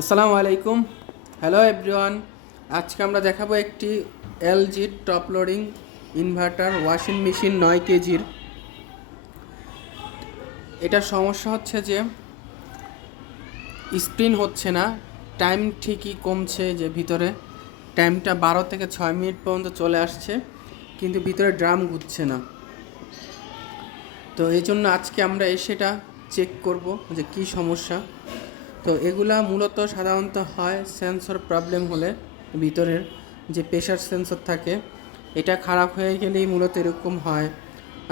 আসসালামু আলাইকুম। Hello everyone. আজকে আমরা দেখাবো একটি LG top loading inverter washing machine 9 কেজির। এটার সমস্যা হচ্ছে যে স্পিন হচ্ছে না, টাইম ঠিকই কমছে, যে ভিতরে টাইমটা 12 থেকে 6 মিনিট পর্যন্ত চলে আসছে, কিন্তু ভিতরে ড্রাম ঘুরছে না। তো এই জন্য আজকে আমরা সেটা চেক করব যে কী সমস্যা। তো এগুলা মূলত সাধারণত হয় সেন্সর প্রবলেম হলে, ভিতরের যে প্রেশার সেন্সর থাকে এটা খারাপ হয়ে গেলেই মূলত এরকম হয়,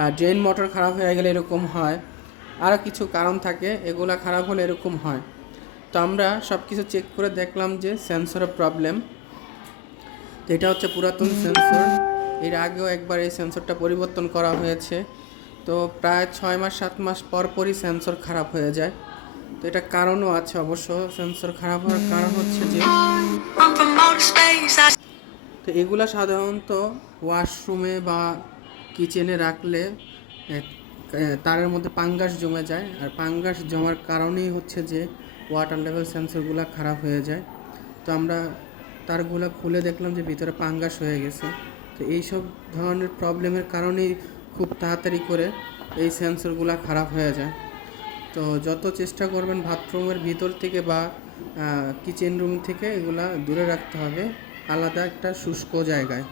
আর ড্রেন মোটর খারাপ হয়ে গেলে এরকম হয়, আরও কিছু কারণ থাকে, এগুলা খারাপ হলে এরকম হয়। তো আমরা সব কিছু চেক করে দেখলাম যে সেন্সরের প্রবলেম। তো এটা হচ্ছে পুরাতন সেন্সর, এর আগেও একবার এই সেন্সরটা পরিবর্তন করা হয়েছে। তো প্রায় 6 মাস 7 মাস পরই সেন্সর খারাপ হয়ে যায়। তো এটা কারণও আছে অবশ্য। সেন্সর খারাপ হওয়ার কারণ হচ্ছে যে তো এগুলা সাধারণত ওয়াশরুমে বা কিচেনে রাখলে তারের মধ্যে পাঙ্গাস জমে যায়, আর পাঙ্গাস জমার কারণেই হচ্ছে যে ওয়াটার লেভেল সেন্সরগুলো খারাপ হয়ে যায়। তো আমরা তারগুলো খুলে দেখলাম যে ভিতরে পাঙ্গাস হয়ে গেছে। তো এইসব ধরনের প্রবলেমের কারণেই খুব তাড়াতাড়ি করে এই সেন্সরগুলো খারাপ হয়ে যায়। তো যত চেষ্টা করবেন বাথরুমের ভিতর থেকে বা কিচেন রুম থেকে এগুলা দূরে রাখতে হবে, আলাদা একটা শুষ্ক জায়গায়।